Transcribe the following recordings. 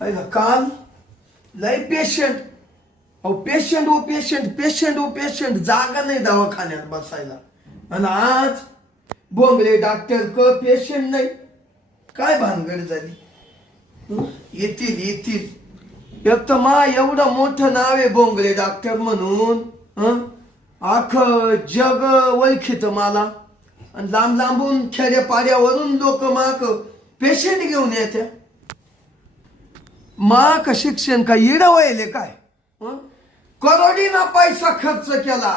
ऐका काल लय पेशंट अहो patient O patient patient O patient जागा नाही दवाखान्यात बसायला आणि आज बोंबले डॉक्टर क पेशंट नाही काय भानगड झाली येतील येतील एक तर मा एवढं मोठं नाव आहे बोंबले डॉक्टर म्हणून आख जग ओळखीत मला आणि लांब लांबून खेड्यापाड्यावरून लोक माक पेशंट घेऊन येत्या माक शिक्षण काय येडं व्हायले काय करोडीना पैसा खर्च केला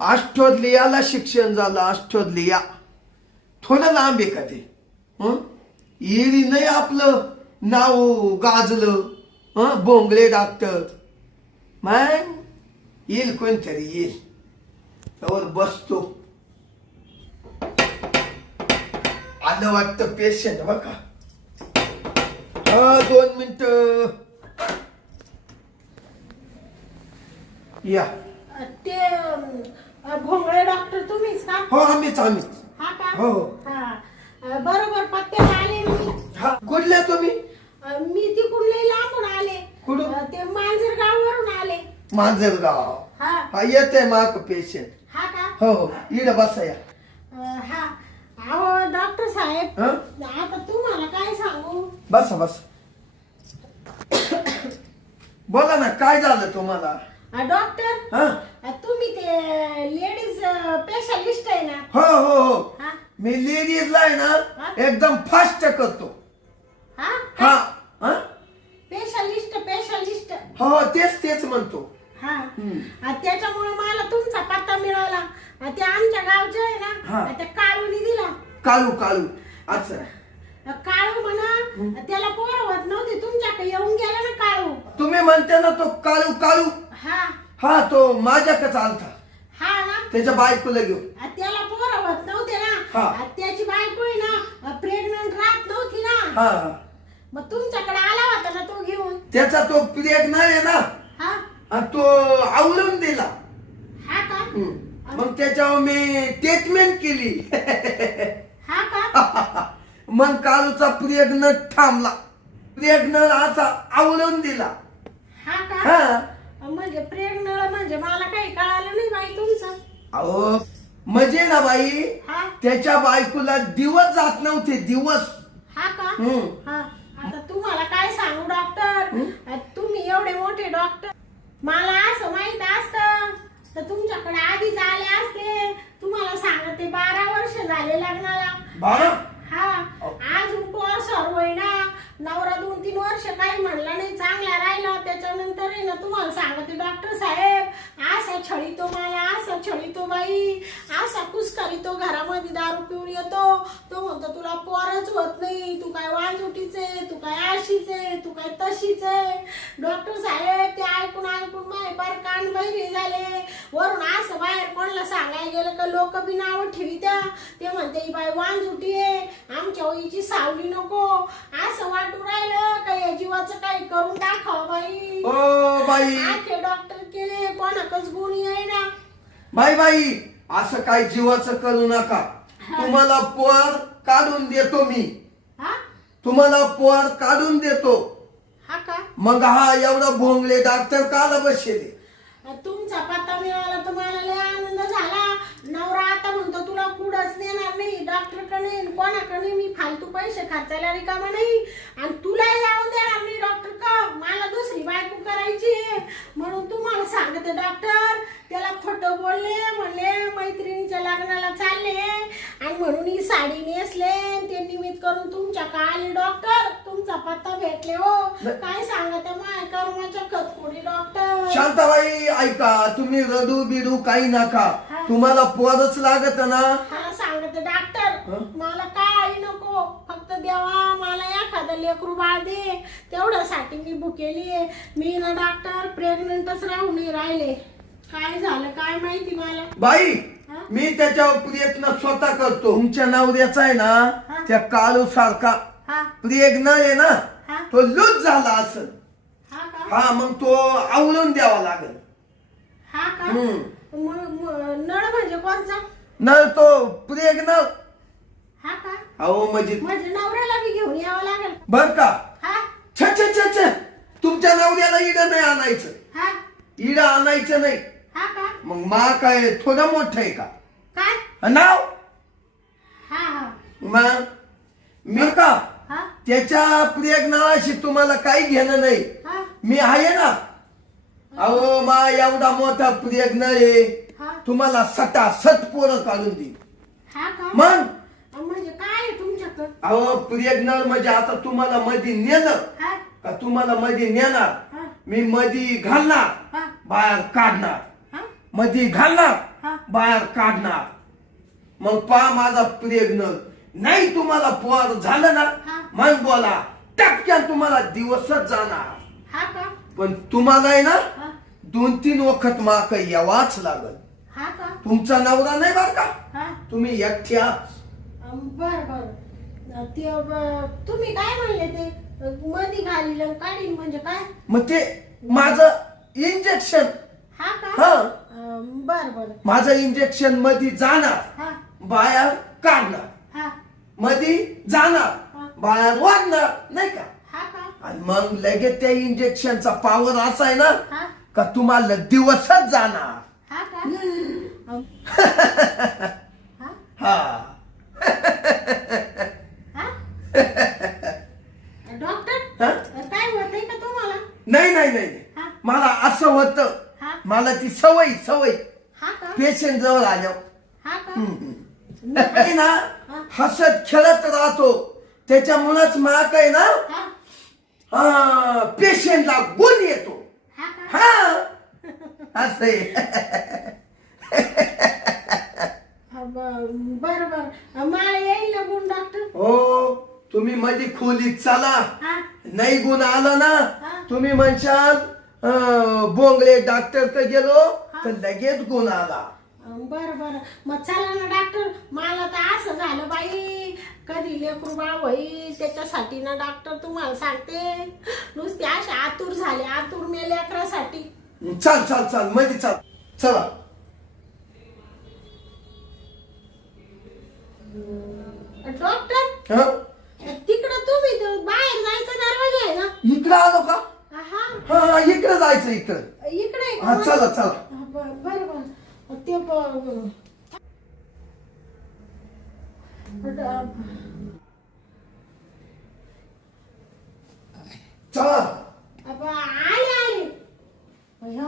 ऑस्ट्रेलियाला शिक्षण झालं ऑस्ट्रेलिया थोडं लांब आहे का ते येरी नाही आपलं नाव गाजलं बोंगले डॉक्टर मग येईल कोणतरी येईल त्यावर बसतो आलं वाटतं पेशंट बघा 2 मिनिटं या ते भोंगळे डॉक्टर तुम्हीच का? हो आम्हीच हा का? हो हा बरोबर पत्त्याला आले मी. हा कुठल्या तुम्ही मी तिकडून लई लांबून आले. कुठून? ते मांजरगाववरून आले. मांजरगाव हा हा येते माक पेशंट हा का? हो हो इड बसा या हा अहो डॉक्टर साहेब हं? आता तुम्हाला काय सांगू बसा बसा बोला ना काय झालं तुम्हाला डॉक्टर हा तुम्ही ते लेडीज स्पेशलिस्ट आहे ना? हो हो हो हा मी लेडीजला आहे ना एकदम फास्ट करतो हा हा हा स्पेशलिस्ट हो तेच तेच म्हणतो हा त्याच्यामुळे मला तुमचा पत्ता मिळाला. ते आमच्या गावचे आहे हा. ना त्या काळूनी दिला. काळू काळू अच्छा काळू म्हणा त्याला पोरं होत नव्हते तुमच्याकडे येऊन गेला ना काळू. तुम्ही म्हणते ना तो काळू काळू हा हा तो माझ्याकडे आलता हा ना त्याच्या बायकोला घेऊन त्याला पोरं होत नव्हते हा. ना. त्याची बायको आहे ना प्रेग्नंट राहत नव्हती ना. हा मग तुमच्याकडे आला होता ना तो घेऊन. त्याचा तो प्रेग्नंट आहे ना हा आणि तो आवळून दिला हा का? मग त्याच्यावर मी ट्रीटमेंट केली हा का? मग कालूचा प्रेग्नंट थांबला प्रेग्नंट असा आवळून दिला हा का? हा म्हणजे प्रेग्नंट म्हणजे मला काही कळालं नाही बाई तुमचं. अहो म्हणजे ना बाई हा त्याच्या बायकोला दिवस जात नव्हते दिवस हा का? हम्म. हा आता तुम्हाला काय सांगू डॉक्टर तुम्ही एवढे मोठे डॉक्टर मला असं माहित असतं तर तुमच्याकडे आधीच आले असते. तुम्हाला सांगते 12 वर्ष झाले लग्नाला. 12 हा अजून पोर सर्व आहे ना. नवरा 2-3 वर्ष काही म्हणला नाही चांगला राहिला. त्याच्यानंतर आहे ना तुम्हाला सांगते डॉक्टर साहेब असा छळीतो मला असा छळीतो बाई असा कुस्करीतो घरामध्ये दारू पिऊन येतो. तो म्हणतो तुला पोरच होत नाही तू काय वांजुटीच आहे तू काय अशीच आहे तू काय तशीच आहे. डॉक्टर साहेब ते ऐकून ऐकून माय पार कान बहिरे झाले. वरून असं बाहेर कोणाला सांगायला गेलं का लोक बी नावं ठेवित्या. ते म्हणते ही बाई वांजुटी आहे आमच्या वहीची सावली नको. असं वाटू राहिलं का या जीवाचं काही करून दाखव बाई. ओ बाई आखे डॉक्टर केले कोणाकच गुणी आहे ना. बाई बाई असं काय जीवाचं करू नका तुम्हाला पोर काढून देतो मी हा तुम्हाला पोर काढून देतो. हा का? मग हा एवढा भोंगले डॉक्टर काला बसले तुमचा पत्ता मिळाला तर मला लय आनंद झाला. नवरा आता म्हणतो तुला कुठंच नेणार नाही डॉक्टरकडे कोणाकडे मी फालतू पैसे खर्चायला रिकामा नाही आणि तुलाही जाऊन देणार नाही डॉक्टर का. मला दुसरी बायको करायची म्हणून तुम्हाला सांगते डॉक्टर. त्याला खोटं बोलले म्हणले मैत्रिणीच्या लग्नाला चालले आणि म्हणून ही साडी नेसले ते निमित्त करून तुमच्या आले डॉक्टर. तुमचा पत्ता भेटले हो काय सांगते माय कर्माच्या खतखोडी डॉक्टर. शांताबाई ऐका तुम्ही रडू बिडू काही नका तुम्हाला पोरच लागत ना. मला सांगते डॉक्टर मला काय नको फक्त देवा मला एखादं लेकरू बाळ दे तेवढ्यासाठी मी भुकेली. मी ना डॉक्टर प्रेग्नंटच राहून नाही राहिले. काय झालं काय माहिती मला बाई मी त्याच्यावर प्रयत्न स्वतः करतो. तुमच्या नवऱ्याचा आहे ना त्या काळू सारखा हा प्रेग्नंट आहे ना हा तो लूज झाला असं हा का? हा मग तो आवळून द्यावा लागेल. हा का? नळ म्हणजे कोणचा? नाही तो प्रेग्नंट हा का? अहो म्हणजे म्हणजे नवऱ्याला बी घेऊन यावं लागेल बर का हा छ छ छ छ तुमच्या नवऱ्याला इडं नाही आणायचं, हा इडं आणायचं नाही. हा का मग मा काय थोडं मोठं आहे का काय नाव? हा हा मग मी का हा त्याच्या प्रेग्नाशी तुम्हाला काही घेणं नाही. हा मी आहे ना. अहो मा एवढा मोठा प्रेग्न आहे, हा तुम्हाला सटासट पोरं काढून देईल. हा का मग म्हणजे काय आहे तुमच्याकडं? अहो प्रेग्नर म्हणजे आता तुम्हाला मध्ये नेलं हा का तुम्हाला मध्ये नेणार, हा मी मध्ये घालणार हा बाहेर काढणार, हा मध्ये घालणार हा. बाहेर काढणार. मग पा माझा प्रेग्नर नाही तुम्हाला पोर झालं ना, हा. मग बोला टपक्यान तुम्हाला दिवसच जाणार. हा का पण तुम्हाला आहे ना हा 2-3 वखत माक यावाच लागल. हा का तुमचा नवरा नाही बर का, हा तुम्ही एकट्याच. बर बर ते तुम्ही काय म्हणले ते मधी घालील काढील म्हणजे काय? मग ते माझं इंजेक्शन, हा का हा बर बर माझं इंजेक्शन मध्ये जाणार हा बाहेर काढणार, हा मध्ये जाणार हा. बाहेर वाढणार नाही का. हा का आणि मग लगेच त्या इंजेक्शनचा पॉवर असा आहे ना हा का तुम्हाला दिवसच जाणार. हा का हा हा हा डॉक्टर हा? काय होतंय का तुम्हाला? नाही नाही नाही हा. मला असं होतं, हा मला ती सवय हा का पेशंट जवळ आल्यावर हा का आहे ना हसत खेळत राहतो, त्याच्यामुळेच माक आहे ना हा पेशंटला गुण येतो. हा का हा असं आहे. बर बर मला येईल ना गुण डॉक्टर? हो तुम्ही मध्ये खोलीत चला, हा नाही गुण आला ना हा. तुम्ही म्हणशाल बोंगळे डॉक्टर कडे गेलो तर लगेच गुण आला. बर बर मग चला ना डॉक्टर. मला तर असं झालं बाई कधी लेकरू बाळ होई त्याच्यासाठी ना डॉक्टर तुम्हाला सांगते नुसते असे आतुर झाले, आतुर मे लेकरासाठी. चाल चाल चाल मध्ये चाल चला. डॉक्टर हा तिकडं तुम्ही बाहेर जायचा दरवाजा आहे ना? इकडं आलो का? हा हा इकडं जायचं इकडं. इकडे आहे का? हा चला चला. बर बर ते चला. आले आले भैया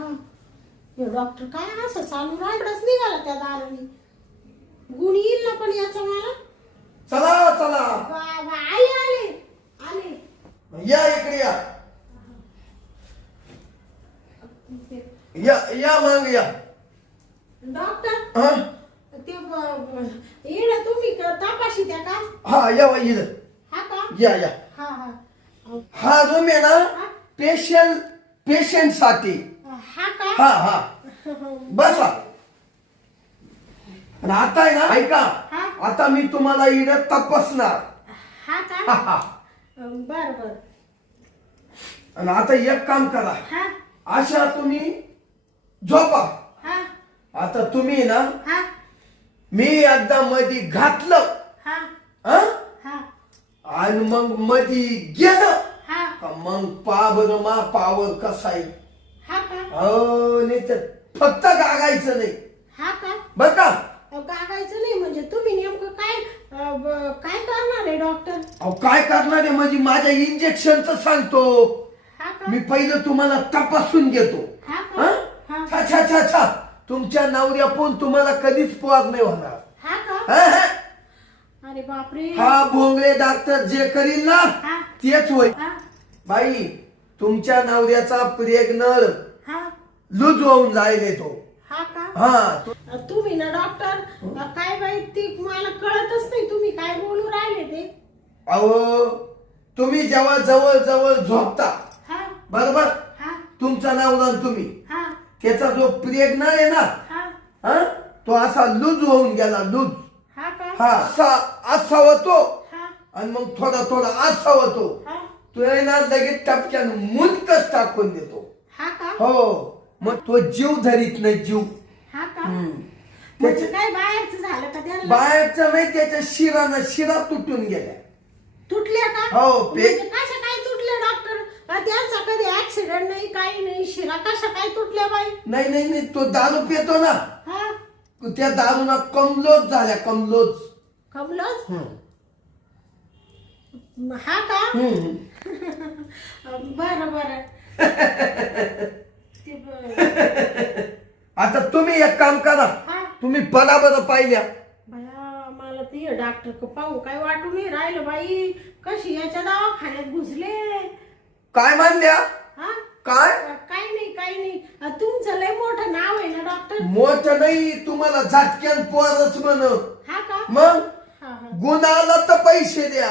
हे डॉक्टर काय असं चालू रायडच निघाला त्या दाराने. गुण येईल ना पण याचा मला. चला चला आले आले आले या इकडे या या या मग या. डॉक्टर हा ते येणं तुम्ही तपाशी त्या का? हा या बाई इथं. हा का या या. हा हा हा रूम आहे ना पेशंट साठी. हा का हा हा बसा. आणि आता आहे ना ऐका, हा. आता मी तुम्हाला इकडे तपासणार. हा हा का हा. बर बर आणि आता एक काम करा, हा अशा तुम्ही झोपा. हा आता तुम्ही ना हा मी एकदा मध्ये घातलं हा हा? हा आणि मग मध्ये गेलं हा का मग पा बरं मा पावर कसा आहे. हा का हो नाही तर फक्त गागायचं नाही हा का बर का. कागायचं नाही म्हणजे तुम्ही नेमकं काय काय करणार आहे डॉक्टर? अहो काय करणार आहे म्हणजे माझ्या इंजेक्शनचं सांगतो. हा का मी पहिलं तुम्हाला तपासून घेतो. हा हा? का हा छा छा छा छा तुमच्या नवऱ्या पण तुम्हाला कधीच पोर नाही होणार. हा का हा, हा. अरे बापरे हा भोंगळे डॉक्टर जे करील ना हा तेच होईल. हा बाई तुमच्या नवऱ्याचा प्रेग्नर हा लूज होऊन जाईल तो. हा का हा तुम्ही ना डॉक्टर काय बाई ती मला कळतच नाही तुम्ही काय बोलू राहिले ते. अहो तुम्ही जेव्हा जवळ जवळ झोपता हा बरोबर, हा तुमचा नवरा आणि तुम्ही हा त्याचा जो प्रेग्नर आहे ना हा हा तो असा लूज होऊन गेला लूज. हा का हा असा होतो हा आणि मग थोडा थोडा असा होतो. हा तो आहे ना लगेच टपक्यानं मुंडकच टाकून देतो. हा का हो मग तो जीव धरीत नाही जीव. हा का हम्म. म्हणजे काय बाहेरचं झालं का त्याला? बाहेरचं नाही त्याच्या शिरा तुटून गेल्या. तुटल्या का? हो, म्हणजे कशा काय तुटल्या डॉक्टर? का त्यांचा कधी ऍक्सिडेंट नाही काही नाही शिरा कशा काय तुटल्या बाई नाही नाही नाही तो दारू पितो ना हा त्या दारूना कमलोच झाल्या कमलोच कमलोच हा का बरं बरं ते आता तुम्ही एक काम करा हा तुम्ही बरा बरं पाहिल्या बया मला ते डॉक्टर पाहू काय वाटू नाही राहिलं बाई कशी याच्या दवाखान्यात घुसले काय मानल्या हा काय काही नाही तुमचं लय मोठं नाव आहे ना डॉक्टर मोठ नाही तुम्हाला झटक्यान पोरच म्हण हा का मग हा हा गुण आला तर पैसे द्या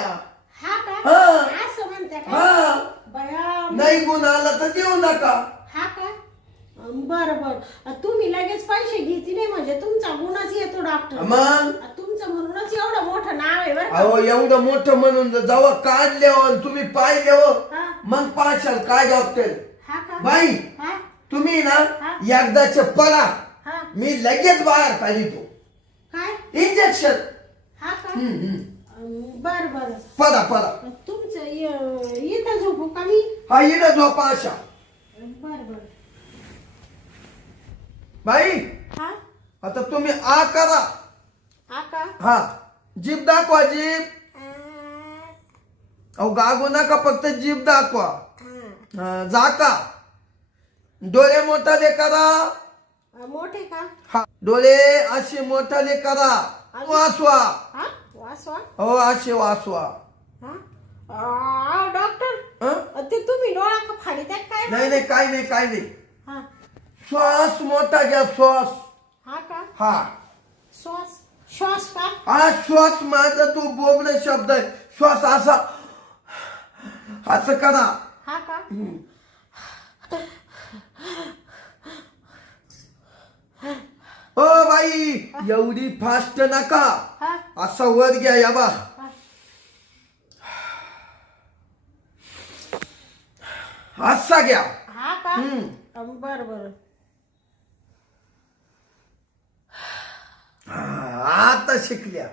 हा का हा. असं म्हणते का हा बया नाही गुण आला तर देऊ नका हा का बरं बरं तुम्ही लगेच पैसे घेते नाही म्हणजे तुमचा गुणच येतो डॉक्टर मग तुमचं म्हणूनच एवढं मोठं नाव आहे बरं का? अहो एवढं मोठं म्हणून जेव्हा काढल्यावर तुम्ही पाहिल्यावर हा मग पाहशाल काय डॉक्टर हा का बाई हा तुम्ही ना हा. एकदाच पळा हा मी लगेच बाहेर काढतो काय इंजेक्शन हा का बर बर पळा पळा तुमचं इथं झोपू का मी हा इड झोपा अशा बर बर बाई हा आता तुम्ही आ करा हा का हा जीभ दाखवा जीभ अहो गागू नका फक्त जीभ दाखवा झाका डोळे मोठाले करा मोठे का हा डोळे असे मोठाले करा वासवा हा वासवा हो असे वासवा हा डॉक्टर हं? ते तुम्ही डोळा का फाडीत काय नाही नाही काय नाही काय नाही हा श्वास मोठा घ्या श्वास हा का हा श्वास श्वास का हा श्वास माझा तू बोबडे शब्द आहे श्वास असा असं करा हा का ओ बाई एवढी फास्ट नका हा असा वर घ्या या बा असा घ्या हा का बर बर आता शिकल्या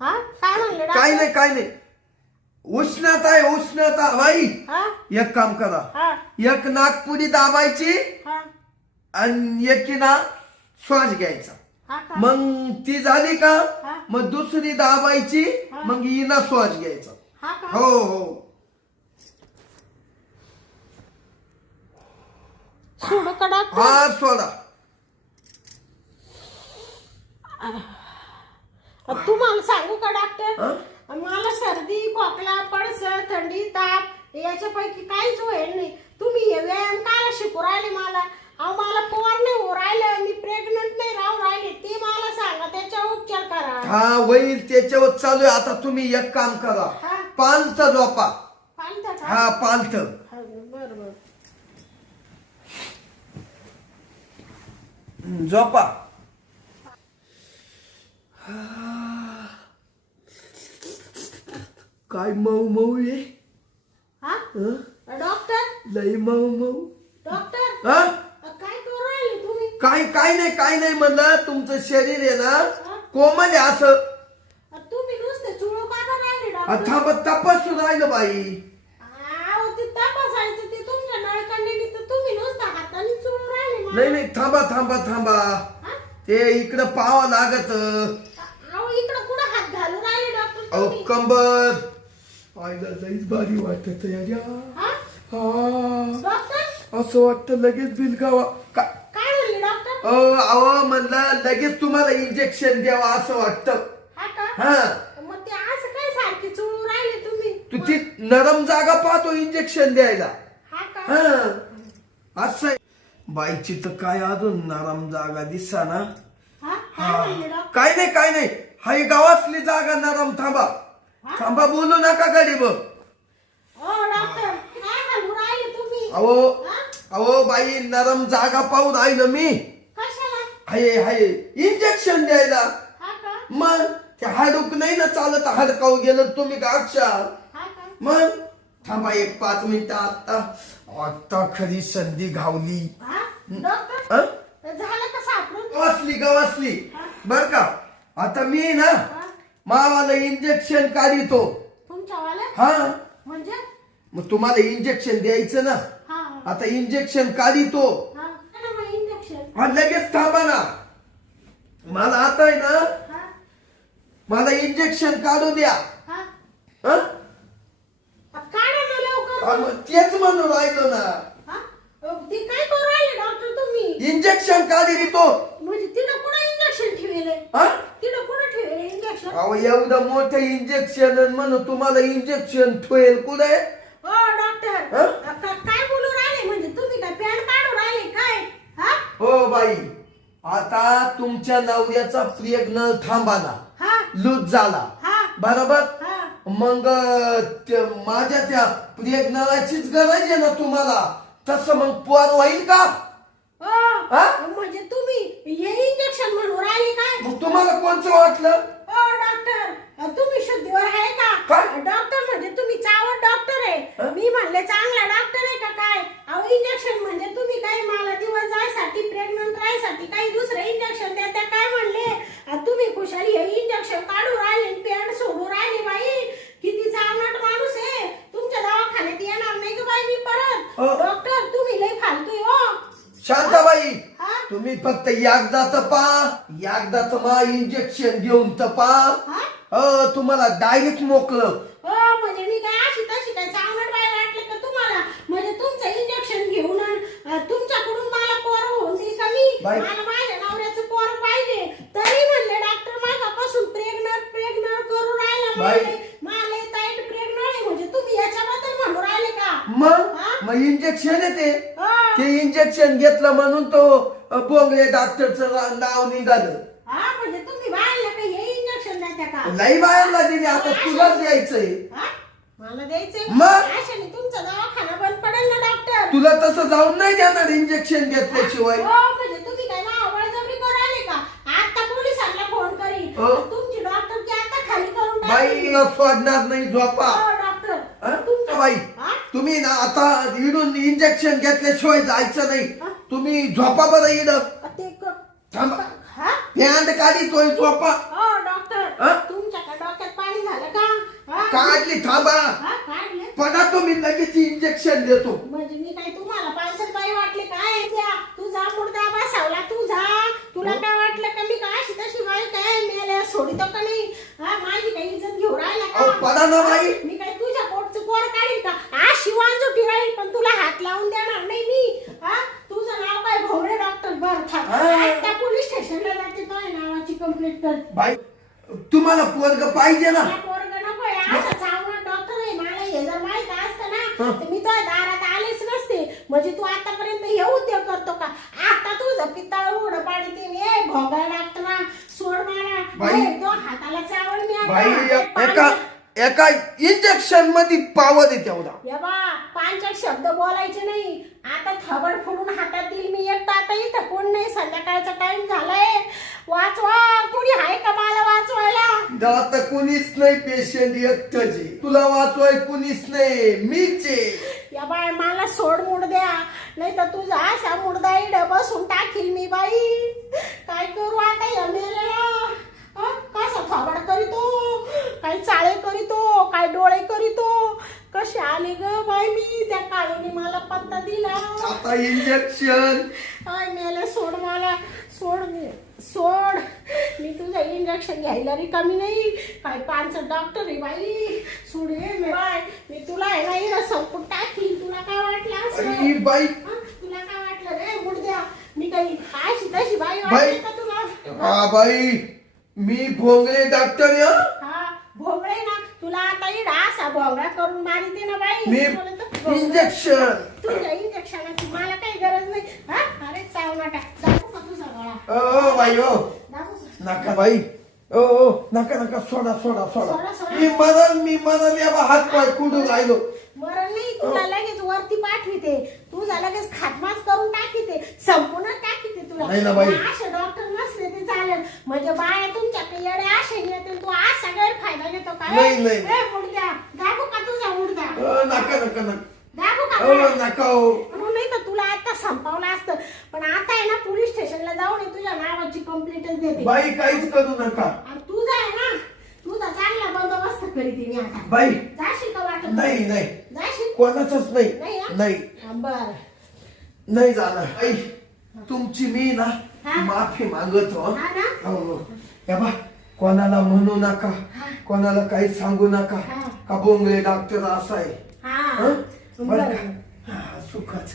हा काय म्हणले काय नाही काय नाही उष्णता आहे उष्णता बाई हा एक काम करा हा एक नागपुडी दाबायची हा आणि एकी ना श्वास घ्यायचा हा का मग ती झाली का हा. मग दुसरी दाबायची हा. मग हिना श्वास घ्यायचा हा का हो हो सोडू का डॉक्टर हा सोडा तुम्हाला सांगू का डॉक्टर हं? मला सर्दी खोकला पडस थंडी ताप याच्यापैकी काहीच होईल नाही तुम्ही हे व्यायाम कायला शिकू राहिले मला अहो मला पोर नाही हो राहिलं मी प्रेग्नंट नाही राहू राहिले ते मला सांगा त्याच्यावर उपचार करा हा होईल त्याच्यावर चालू आहे आता तुम्ही एक काम करा हा. पालथ झोपा पालता का हा पालथ बर बर झोपा काय मऊ मऊ आहे हा हं? डॉक्टर लई मऊ मऊ डॉक्टर हा काय करू राहिले तुम्ही काय नाही म्हणलं तुमचं शरीर आहे ना कोमल आहे असं तुम्ही नुसते चुळू का बरं राहिले डॉक्टर थांबत तपासून राहिलं बाई अहो ते तपासायचं ते तुमच्या नळकांडीने तर तुम्ही नुसता हाताने चुळू राहिले मला. नाही थांबा हा? ते इकडं पाहावं लागत अहो इकडं कुठं हात घालू राहिले डॉक्टर अहो तुम्ही कंबर आईला लईच भारी वाटत यार हा? हा डॉक्टर असं वाटतं लगेच बिलगावा काय म्हणले डॉक्टर अहो म्हणलं लगेच तुम्हाला इंजेक्शन द्यावा असं वाटतं हा का हा मग ते असं काय सारखे चुळू राहिले तुम्ही तू ती नरम जागा पाहतो इंजेक्शन द्यायला हा का हा असं आहे. बाईची तर काय अजून नरम जागा दिसा ना हा काय म्हणले डॉक्टर काय नाही हाय गावातली जागा नरम थांबा बोलू नका गरीब ओ डॉक्टर काय घालू राहिले तुम्ही अहो बाई नरम जागा पाहून राहिलं मी कशाला हाय इंजेक्शन द्यायला हा का मग ते हाडूक नाही ना चालत हाडकाव गेलं तुम्ही गाक्षा हा का मग थांबा 5 मिनिटं आता खरी संधी घावली हा डॉक्टर हं? झालं का सापडून गवासली बर का आता मी ना मावाला इंजेक्शन काढितो तुमच्यावाले हा म्हणजे मग तुम्हाला इंजेक्शन द्यायचं ना. हा आता इंजेक्शन काढितो. हा ना मग इंजेक्शन हा लगेच थांबा ना. मला आता आहे ना हा मला इंजेक्शन काढू द्या. हा हा? काढा ना लवकर हा, मग तेच म्हणून राहिलो ना. हा ते काय करू राहिले डॉक्टर तुम्ही इंजेक्शन काढितो. म्हणजे तिथं कुठं इंजेक्शन ठेवले हा तिथं कुठं ठेवले इंजेक्शन अहो एवढं मोठं इंजेक्शन म्हणून तुम्हाला इंजेक्शन ठेवेल कुठे. हो डॉक्टर हा? काय बोलू राहिले म्हणजे तुम्ही काय पॅन काढू राहिले काय हा हो बाई आता तुमच्या नवऱ्याचा प्रेग्नल थांबा ना. हा लूज झाला हा बरोबर. हा मग माझ्या त्या प्रेग्नलाचीच गरज आहे ना तुम्हाला. तसं मग पोर होईल का. हा? म्हणजे तुम्ही हे इंजेक्शन म्हणून राहिले काय मग तुम्हाला कोणचं वाटलं. हो डॉक्टर तुम्ही शुद्धीवर आहे काय? का डॉक्टर म्हणजे तुम्ही चावट डॉक्टर आहे मी म्हणले चांगला डॉक्टर आहे का काय अहो इंजेक्शन म्हणजे तुम्ही काय मला दिवस जायसाठी प्रेग्नंट राहायसाठी काही दुसरं इंजेक्शन देता काय म्हणले तुम्ही खुशाली हे इंजेक्शन काढू राहिले पॅन्ट सोडू राहिले बाई किती चावट माणूस आहे तुमच्या दवाखान्यात येणार नाही का बाई मी परत हो. डॉक्टर तुम्ही लय फालतू हो शांताबाई हा? तुम्ही फक्त एकदा तपा एकदा मा इंजेक्शन घेऊन तपा. हा? तुम्हाला डायरेक्ट मोकलं. हो म्हणजे मी काय अशी तशी काय चावट बाई वाटले का तुम्हाला म्हणजे तुमचं इंजेक्शन घेऊन तुमच्याकडून मला पोर होऊन दिली का मी बाई. मला माझ्या नवऱ्याचं पोर पाहिजे तरी म्हणले डॉक्टर मागापासून प्रेग्नंट करू राहिला बाई. मला ताईट प्रेग्नंट आहे म्हणजे तुम्ही याच्याबद्दल म्हणू राहिले का मग हा? मग इंजेक्शन येते. हो. ते इंजेक्शन घेतलं म्हणून तो बोंगले डॉक्टरचं नाव निघालं. हा म्हणजे तुम्ही बाळाला का हे इंजेक्शन देता का लई बायांना दिली आता तुलाच द्यायचंय. हा? मला द्यायचंय मग? अशाने तुमचा दवाखाना बंद पडेल ना डॉक्टर तुला तसं जाऊन नाही देणार इंजेक्शन घेतल्याशिवाय. हो म्हणजे तुम्ही काय बळजबरी करू आले का आता पोलिसांना फोन करी हो. तुमची डॉक्टर की आता खाली करून टाकली. बाईला सोडणार नाही झोपा. हो डॉक्टर हा? तुमचं बाई हा? तुम्ही ना आता इडून इंजेक्शन घेतल्याशिवाय जायचं नाही. हा? तुम्ही झोपा बरं इड. ते थांबा. हा पॅन्ट काढितोय झोपा. हो डॉक्टर हा? तुमच्या का डोक्यात पाणी झालं का हा? काढली थांबा. हा काढले पडा तुम्ही लगेच इंजेक्शन देतो. म्हणजे मी काय तुम्हाला पालसर बाई वाटले काय त्या तू जा मुर्दा बसावला तू जा तुला काय वाटलं का मी काय अशी तशी बाई काय मेल्या सोडितो का नाही हा माझी काही इज्जत घेऊ राहिला अहो, का पडा ना बाई. मी काय तुझ्या पोटचं पोर काढील का आज शिवांजोटी राहील पण तुला हात लावून देणार नाही मी हा तुझं नाव काय भोवरे डॉक्टर बर त्या पोलीस स्टेशनला जाते तो नावाची कंप्लेंट कर बाई तुम्हाला पोरग पाहिजे ना. त्या पोरगं नकोय असं चावणार डॉक्टर आहे मला हे जर माहित असतं ना तर मी तुझ्या दारात आलेच नसते म्हणजे तू आतापर्यंत हे उद्योग करतो का आता तुझं पित्ताळ उघड पाडते ए भोंगा डॉक्टरा सोड मारा बाई. तो हाताला चावल मी बाई आता एका इंजेक्शन मध्ये पावर आहे तेवढा. या बा पांचट शब्द बोलायचे नाही आता थबड फोडून हातात देईल मी एकटा आता इथं कोण नाही संध्याकाळचा टाइम झालाय वाचवा कोणी आहे का मला वाचवायला आता कुणीच नाही पेशंट एकटच आहे. तुला वाचवाय कुणीच नाही मीच आहे. या बाय मला सोड मूड द्या नाही तर तुझा असा मुर्दा इड बसून टाकील मी बाई काय करू आता या मेलेला कसा थोबाड करीतो काय चाळे करीतो काय डोळे करीतो कसे आले ग बाई मी त्या काळीने मला पत्ता दिला आता इंजेक्शन. काय मेले सोड मला सोड सोड मी तुझं इंजेक्शन घ्यायला रिकामी नाही काय पानचं डॉक्टर आहे बाई सोड हे मी बाय मी तुला आहे ना इथं संपून टाकील तुला काय वाटलं अरे असं बाई तुला काय वाटलं रे मुडद्या मी काही अशी तशी बाई बाई. वाटली का तुला हा बाई मी भोंगले डॉक्टर या. हा भोंगळे ना तुला आता इडा असा भोंगळा करून मारते ना बाई मी तुला इंजेक्शन. तुझ्या इंजेक्शनाची मला काही गरज नाही हा अरे चाव नका दाखवू का तुझा गळा ओ बाई ओ दाखवू का? नका बाई ओ नका नका सोडा सोडा सोडा, सोडा. सोडा. मी मरण या बा हात पाय कुठून राहिलो. मरण नाही तुला लगेच वरती पाठविते तुझा लगेच खातमाच करून टाकीते संपूर्ण टाकीते तुला नाही ना बाई. असे डॉक्टर नसले ते चालेल म्हणजे बाया तुमच्याकडे येडे असे येते तू आज सगळे फायदा घेतो का नाही, नाही. मुडद्या दाबू का तुझा मुडदा नका नका नका. दाबू का ओ तुला? नका हो. म्हणून नाही तर तुला आता संपवलं असतं पण आता आहे ना पोलीस स्टेशनला जाऊन तुझ्या नावाची कंप्लेंटच देते बाई काहीच करू नका. आणि तुझा आहे ना तुझा चांगला बंदोबस्त करीत मी आता. बाई जाशील का वाटत? नाही नाही जाशील? कोणाचंच नाही नाही हा? नाही बरं. नाही जाणार आई तुमची मी ना हा? माफी मागतो हा ना? हो हे बा कोणाला म्हणू नका हा. कोणाला काही सांगू नका हा. का बोंगळे डॉक्टर असा आहे हा. हं? बरं बरं. का? हा, सुखच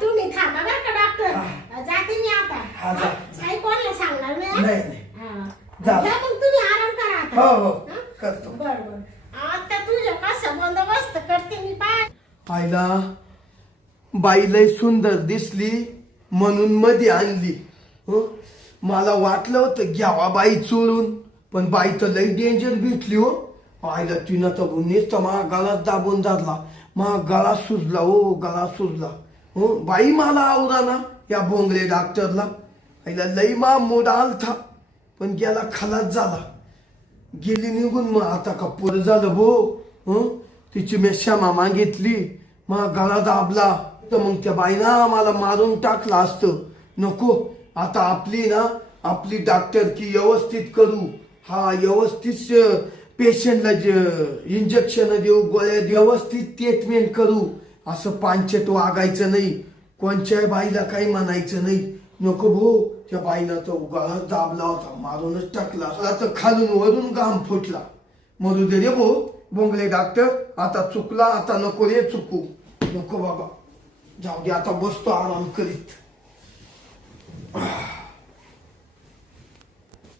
तुम्ही थांबा बरं का डॉक्टर. हा. जाते मी आता. हा, जा. काही कोणाला सांगणार नाही हा? नाही नाही हा. जा. जा मग तुम्ही आराम करा आता. हो हो हा? करतो बरं बरं. आता तुझ्या कसं बंदोबस्त करते मी पाय. पाहिला बाई लय सुंदर दिसली म्हणून मध्ये आणली हो मला वाटलं होतं घ्यावा बाई चोळून पण बाई तर लय डेंजर भेटली हो पाहिलं तिनं तर नुसतं तर मा गळाच दाबून धरला मा गळा सुजला हो गळा सुजला हो बाई मला आवडा ना या बोंगले डॉक्टरला पाहिला लय मा मोड आलथा पण गेला खलास झाला गेली निघून मग आता का पुरं झालं भो हं तिची मी क्षमा मागितली मग गळा दाबला तर मग त्या बाईना मला मारून टाकलं असतं नको आता आपली डॉक्टर की व्यवस्थित करू हा व्यवस्थित पेशंटला इंजेक्शन देऊ गोळ्या व्यवस्थित ट्रीटमेंट करू असं पांचट वागायचं नाही कोणत्याही बाईला काही म्हणायचं नाही नको भाऊ त्या बाईनं तो गळा दाबला होता मारूनच टाकला आता खालून वरून घाम फुटला मरू दे रे भाऊ बोंगले डॉक्टर आता चुकला आता नको रे चुकू नको बाबा जाऊ दे आता बसतो आराम करीत